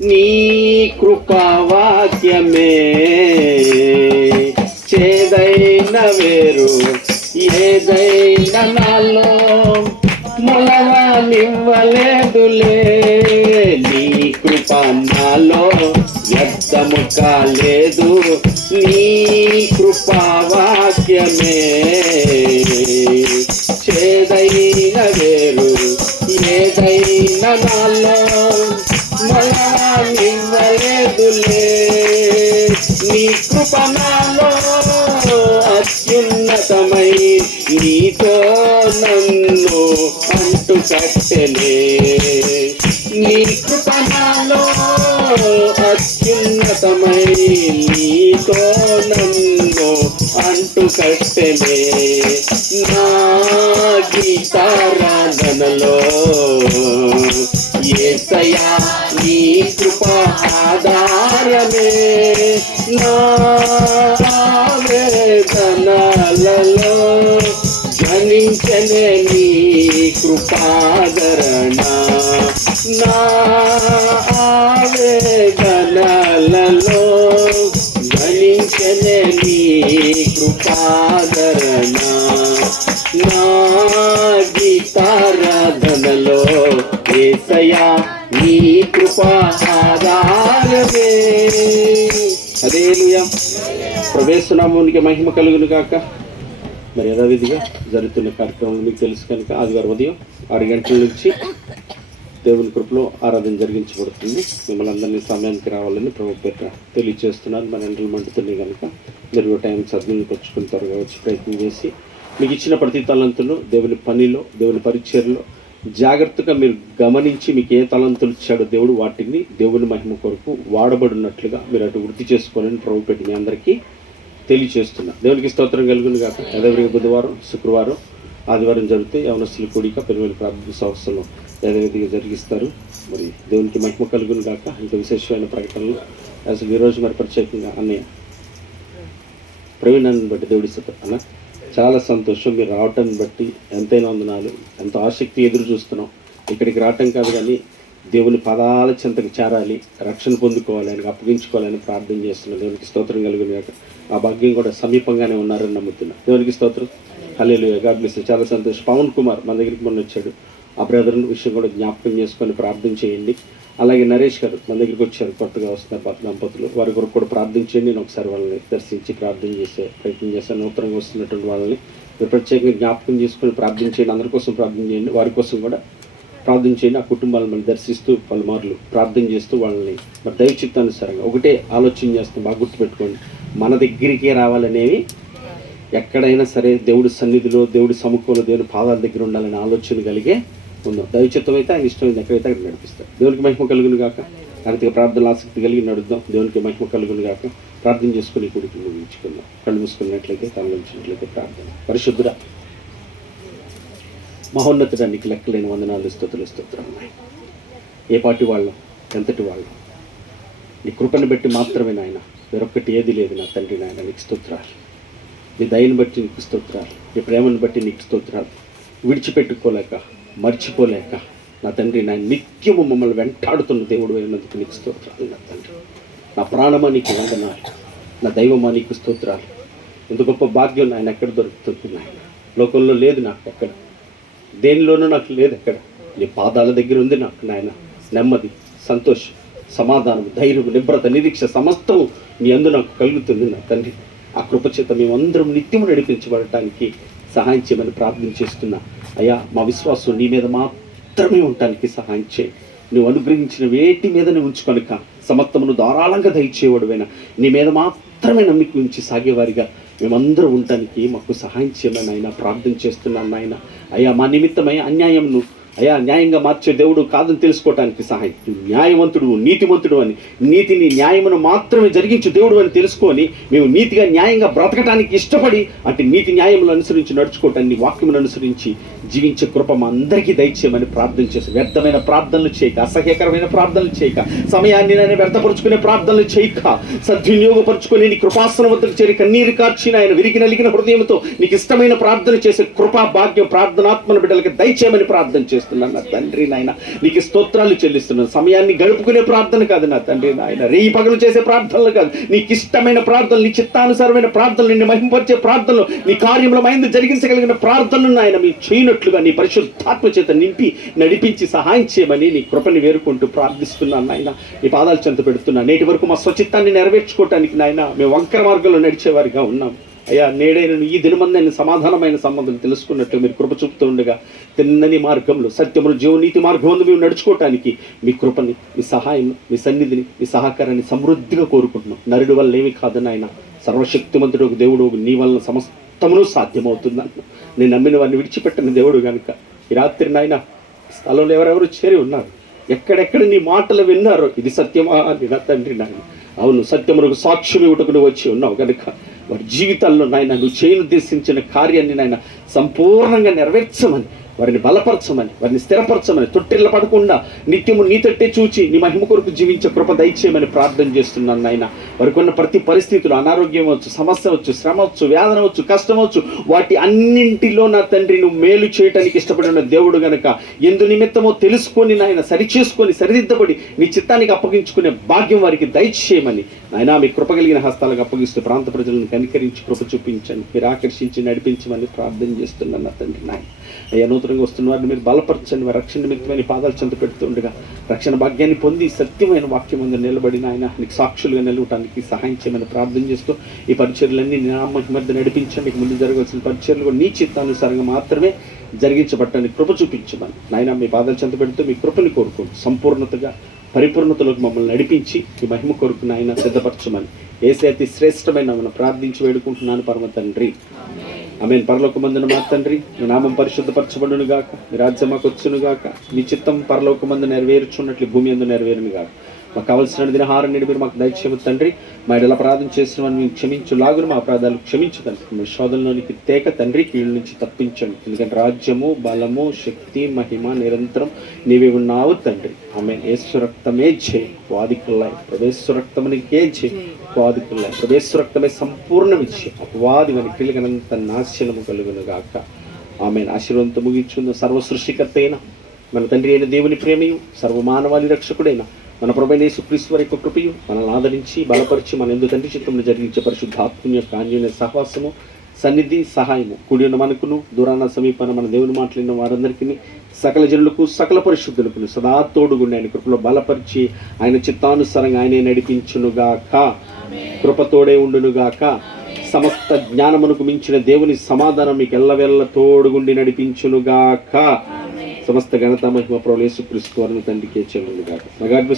నీ కృపావాక్యమే. చేదైన వేరు ఏదైనా నాలో మొలవానివ్వలేదులే నీ కృప నాలో వ్యర్థము కాలేదు. మొలవనివ్వలేదులే నీ కృప అత్యున్నతమై నీతో నన్ను అంటు కట్టెలే నీ కృప అత్యున్నతమై నీతో నన్ను అంటు కట్టెలే నా గీతారాధనలో ఏసయా నీ కృప ఆధారమే నా వేదనలలో జనించనే నీ కృపాదరణ. నా వేదనలలో జనించనే నీ కృపాదరణ. నా ఏసయా నీ కృప ఆధారమే ప్రవేశనామానికి మహిమ కలుగును కాక మరి యథావిధిగా జరుగుతున్న కార్యక్రమం మీకు తెలుసు కనుక ఆదివారం ఉదయం ఆరు గంటల నుంచి దేవుని కృపలో ఆరాధన జరిగించబడుతుంది. మిమ్మల్ని అందరినీ సమయానికి రావాలని ప్రభు పేట తెలియజేస్తున్నాను. మన ఎండలు మండుతున్నాయి కనుక మీరు టైం సద్వినియోగపరుచుకుని త్వరగా వచ్చి ప్రయత్నం చేసి మీకు ఇచ్చిన ప్రతి తలంతులు దేవుని పనిలో దేవుని పరిచయలో జాగ్రత్తగా మీరు గమనించి మీకు ఏ తలంతులు ఇచ్చాడో దేవుడు వాటిని దేవుని మహిమ కొరకు వాడబడినట్లుగా మీరు అటు వృద్ధి చేసుకోవాలని ప్రభు పెట్టి మీ అందరికీ తెలియచేస్తున్నా. దేవునికి స్తోత్రం కలుగును కాక యథావిధిగా బుధవారం శుక్రవారం ఆదివారం జరిగితే యవనస్తులు కూడిక పెరుమల ప్రార్థన సంస్థలు యథవిధిగా జరిగిస్తారు. మరి దేవునికి మహిమ కలుగును కాక ఇంకా విశేషమైన ప్రకటనలు అసలు ఈరోజు మరి ప్రత్యేకంగా అన్నయ్య. ప్రవీణాన్ని బట్టి దేవుడి స్తోత్రం. అన్న? చాలా సంతోషం. మీరు రావటాన్ని బట్టి ఎంతైనా వందనాలు. ఎంతో ఆసక్తి ఎదురు చూస్తున్నాం. ఇక్కడికి రావటం కాదు కానీ దేవుని పదాల చింతకు చేరాలి రక్షణ పొందుకోవాలి ఆయనకు అప్పగించుకోవాలని ప్రార్థన చేస్తున్నాం. దేవునికి స్తోత్రం కలిగిన ఆ భాగ్యం కూడా సమీపంగానే ఉన్నారని నమ్ముతున్నా. దేవునికి స్తోత్రం. హలేలు గాడ్ బ్లెస్ చాలా సంతోషం. పవన్ కుమార్ మన దగ్గరికి మొన్న వచ్చాడు. ఆ బ్రదర్ విషయం కూడా జ్ఞాపకం చేసుకొని ప్రార్థన చేయండి. అలాగే నరేష్ గారు మన దగ్గరికి వచ్చారు కొత్తగా వస్తున్నారు దంపతులు. వారి కొరకు కూడా ప్రార్థించండి. నేను ఒకసారి వాళ్ళని దర్శించి ప్రార్థన చేసే ప్రయత్నం చేశాను. నూతనంగా వస్తున్నటువంటి వాళ్ళని మీరు ప్రత్యేకంగా జ్ఞాపకం చేసుకొని ప్రార్థన చేయండి. అందరి కోసం ప్రార్థన చేయండి. వారి కోసం కూడా ప్రార్థన చేయండి. ఆ కుటుంబాలను మనం దర్శిస్తూ పలుమార్లు ప్రార్థన చేస్తూ వాళ్ళని మరి దైవ ఒకటే ఆలోచన చేస్తాం బాగా గుర్తుపెట్టుకోండి. మన దగ్గరికే రావాలనేవి ఎక్కడైనా సరే దేవుడి సన్నిధిలో దేవుడి సముఖంలో దేవుని పాదాల దగ్గర ఉండాలనే ఆలోచన కలిగే ఉందాం దైవ ఇష్టం అయితే ఆయన ఎక్కడైతే అక్కడ నడిపిస్తారు. దేవునికి మహిమ కలుగును గాక. అతిగా ప్రార్థన ఆసక్తి కలిగి నడుద్దాం. దేవునికి మహిమ కలుగును గాక. ప్రార్థన చేసుకుని కుడికి ముగించుకుందాం. కళ్ళు మూసుకున్నట్లయితే తరలించినట్లయితే ప్రార్థన. పరిశుద్ధుడ మహోన్నతుడా నీకు లెక్కలేని వందనాలు స్థుతులు స్తోత్రం ఏ పాటి వాళ్ళం? ఎంతటి వాళ్ళం? నీ కృపను బట్టి మాత్రమే నాయన. వేరొక్కటి ఏది లేదు నా తండ్రి నాయన. నీకు స్తోత్రాలు. నీ దయను బట్టి నీకు స్తోత్రాలు. నీ ప్రేమను బట్టి నీకు స్తోత్రాలు. విడిచిపెట్టుకోలేక మర్చిపోలేక నా తండ్రి నా నిత్యము మమ్మల్ని వెంటాడుతున్న దేవుడు అయినందుకు నీకు స్తోత్రాలు నా తండ్రి. నా ప్రాణమా నీకు వందనాలు నా దైవమా నీకు స్తోత్రాలు. ఇంత గొప్ప భాగ్యం నాయన ఎక్కడ దొరుకుతుంది నాయన? లోకంలో లేదు నాకు ఎక్కడ? దేనిలోనూ నాకు లేదు ఎక్కడ? నీ పాదాల దగ్గర ఉంది నాకు నాయన. నెమ్మది సంతోషం సమాధానం ధైర్యం నిబ్రత నిరీక్ష సమస్తం మీ అందు నాకు కలుగుతుంది నా తండ్రి. ఆ కృపచేత మేమందరం నిత్యము నడిపించబడటానికి సహాయం చేయమని ప్రార్థన చేస్తున్నా. అయ్యా మా విశ్వాసం నీ మీద మాత్రమే ఉండటానికి సహాయం చేయి. నువ్వు అనుగ్రహించిన వేటి మీదనే ఉంచుకొనక సమస్తమును ధారాళంగా దయచేవాడువైనా నీ మీద మాత్రమే నమ్మిక ఉంచి సాగేవారిగా మేమందరూ ఉండటానికి మాకు సహాయం చేయమని ఆయన ప్రార్థన చేస్తున్నాను నాయన. అయ్యా మా నిమిత్తమై అన్యాయంను అయ్యా న్యాయంగా మార్చే దేవుడు కాదని తెలుసుకోవటానికి సహాయం. న్యాయవంతుడు నీతిమంతుడు అని నీతిని న్యాయమును మాత్రమే జరిగించు దేవుడు అని తెలుసుకొని మేము నీతిగా న్యాయంగా బ్రతకటానికి ఇష్టపడి అటు నీతి న్యాయములు అనుసరించి నడుచుకోవటాన్ని వాక్యములను అనుసరించి జీవించే కృప మా అందరికీ దయచేయమని ప్రార్థన చేసి వ్యర్థమైన ప్రార్థనలు చేయక అసహ్యకరమైన ప్రార్థనలు చేయక సమయాన్ని నేను వ్యర్థపరుచుకునే ప్రార్థనలు చేయక సద్వినియోగపరుచుకుని నీ కృపాసన వద్దకు చేరి కన్నీరు కార్చిన ఆయన విరిగి నలిగిన హృదయంతో నీకు ఇష్టమైన ప్రార్థన చేసే కృపా భాగ్యం ప్రార్థనాత్మన బిడ్డలకి దయచేయమని ప్రార్థన చేసి చేస్తున్నాను నా తండ్రి నాయన. నీకు స్తోత్రాలు చెల్లిస్తున్నాను. సమయాన్ని గడుపుకునే ప్రార్థన కాదు నా తండ్రి నాయన. రేయి పగలు చేసే ప్రార్థనలు కాదు. నీకు ఇష్టమైన ప్రార్థనలు నీ చిత్తానుసారమైన ప్రార్థనలు నిన్ను మహింపరిచే ప్రార్థనలు నీ కార్యంలో మైందు జరిగించగలిగిన ప్రార్థనలు నాయన మీరు చేయనట్లుగా నీ పరిశుద్ధాత్మ చేత నింపి నడిపించి సహాయం చేయమని నీ కృపని వేరుకుంటూ ప్రార్థిస్తున్నాను నాయన. నీ పాదాలు చెంత పెడుతున్నాను. నేటి వరకు మా స్వచిత్తాన్ని నెరవేర్చుకోవటానికి నాయన మేము వంకర మార్గంలో నడిచేవారిగా ఉన్నాం. అయ్యా నేడైన ఈ దినమందైన సమాధానమైన సంబంధం తెలుసుకున్నట్టు మీరు కృప చూపుతూ ఉండగా తిన్నని మార్గంలో సత్యములు జీవనీతి మార్గం మేము నడుచుకోవటానికి మీ కృపని మీ సహాయం మీ సన్నిధిని మీ సహకారాన్ని సమృద్ధిగా కోరుకుంటున్నాం. నరుడి వల్ల ఏమి కాదు నాయన. సర్వశక్తిమంతుడు ఒక దేవుడు నీ వలన సమస్తమును సాధ్యమవుతుందన్న. నేను నమ్మిన వారిని విడిచిపెట్టిన దేవుడు కనుక ఈ రాత్రి నాయన స్థలంలో ఎవరెవరు చేరి ఉన్నారు. ఎక్కడెక్కడ నీ మాటలు విన్నారో? ఇది సత్యమా? అని నా తండ్రి నాయన. అవును సత్యమునకు సాక్ష్యం ఇవ్వటకు నువ్వు వచ్చి ఉన్నావు కనుక వారి జీవితాల్లో నాయన నువ్వు చేయనుద్దేశించిన కార్యాన్ని నాయన సంపూర్ణంగా నెరవేర్చమని వారిని బలపరచమని వారిని స్థిరపరచమని తొట్టిల్ల పడకుండా నిత్యము నీ తట్టే చూచి నీ మహిమ కొరకు జీవించే కృప దయచేయమని ప్రార్థన చేస్తున్నాను నాయన. వారికి ఉన్న ప్రతి పరిస్థితులు అనారోగ్యం వచ్చు సమస్య వచ్చు శ్రమ వచ్చు వేదన వచ్చు కష్టం వచ్చు వాటి అన్నింటిలో నా తండ్రి నువ్వు మేలు చేయటానికి ఇష్టపడిన దేవుడు గనక ఎందు నిమిత్తమో తెలుసుకొని నాయన సరిచేసుకొని సరిదిద్దబడి నీ చిత్తానికి అప్పగించుకునే భాగ్యం వారికి దయచేయమని. నాయన మీ కృప కలిగిన హస్తాలకు అప్పగిస్తూ ప్రాంత ప్రజలను కనికరించి కృప చూపించండి మీరు ఆకర్షించి నడిపించమని ప్రార్థన చేస్తున్నాను నా తండ్రి నాయన. అయ్యా నూతనంగా వస్తున్న వారిని మీరు బలపరచండి వారి రక్షణ నిమిత్తమైన పాదాలు చెంత పెడుతుండగా రక్షణ భాగ్యాన్ని పొంది సత్యమైన వాక్యం ముందు నిలబడిన ఆయన నీకు సాక్షులుగా నిలవటానికి సహాయం చేయమని ప్రార్థన చేస్తూ ఈ పరిచర్లన్నీ నీ నామకి మధ్య నడిపించండి. మీకు ముందు జరగాల్సిన పరిచర్లు కూడా నీ చిత్తానుసారంగా మాత్రమే జరిగించబట్టని కృప చూపించమని. నాయన మీ పాదాలు చెంత పెడుతూ మీ కృపని కోరుకోండి. సంపూర్ణతగా పరిపూర్ణతలోకి మమ్మల్ని నడిపించి ఈ మహిమ కొరకు నాయన సిద్ధపరచమని. ఏసే అతి శ్రేష్టమైన మనం ప్రార్థించి వేడుకుంటున్నాను పరమ తండ్రి. ఆమె పరలోకమందున మా తండ్రి మీ నామం పరిశుద్ధపరచబడును గాక మీ రాజ్యం మాకు వచ్చును గాక మీ చిత్తం పరలోకమందు నెరవేర్చున్నట్లు భూమి ఎందు నెరవేరును గాక మాకు కావలసిన దినహారం నేడు మీరు మాకు దయచేయము తండ్రి మా ఎడల అపరాధం చేసిన వారిని మేము క్షమించులాగును మా అపరాధాలు క్షమించదండి మీ శోధనలోనికి తేక తండ్రి కీళ్ళ నుంచి తప్పించండి. ఎందుకంటే రాజ్యము బలము శక్తి మహిమ నిరంతరం నీవే ఉన్నావు తండ్రి. ఆమె ఏసు రక్తమే జే వాదికుల్లాయి ప్రవేశ రక్తమునికే జే వాదికుల్లాయి ప్రవేశ రక్తమే సంపూర్ణ విజయం. అపవాది మన కీలకనంత నాశనము కలుగును గాక ఆమె ఆశీర్వంతో ముగించుకుందాం. సర్వ సృష్టికర్త అయిన మన తండ్రి అయిన దేవుని ప్రేమయు సర్వమానవాళి రక్షకుడైన మన ప్రభైన యేసుక్రీస్తు వారి యొక్క కృపయు మనల్ని ఆదరించి బలపరిచి మన ఎందు తండ్రి చిత్తంలో జరిగించే పరిశుద్ధాత్మ యొక్క ఆంజనేయ సహవాసము సన్నిధి సహాయము. కూడి ఉన్న మనకును దూరాన సమీపాన మన దేవుని మాట్లాడిన వారందరికీ సకల జనులకు సకల పరిశుద్ధులకు సదా తోడుగుండి ఆయన కృపలో బలపరిచి ఆయన చిత్తానుసారంగా ఆయనే నడిపించునుగాక. కృపతోడే ఉండునుగాక. సమస్త జ్ఞానమునకు మించిన దేవుని సమాధానం మీకు ఎల్లవెల్ల తోడుగుండి నడిపించునుగాక. సమస్త ఘనత మహిమ ప్రవేశ క్రీస్తు వారిని తండ్రికే చెల్లునుగాక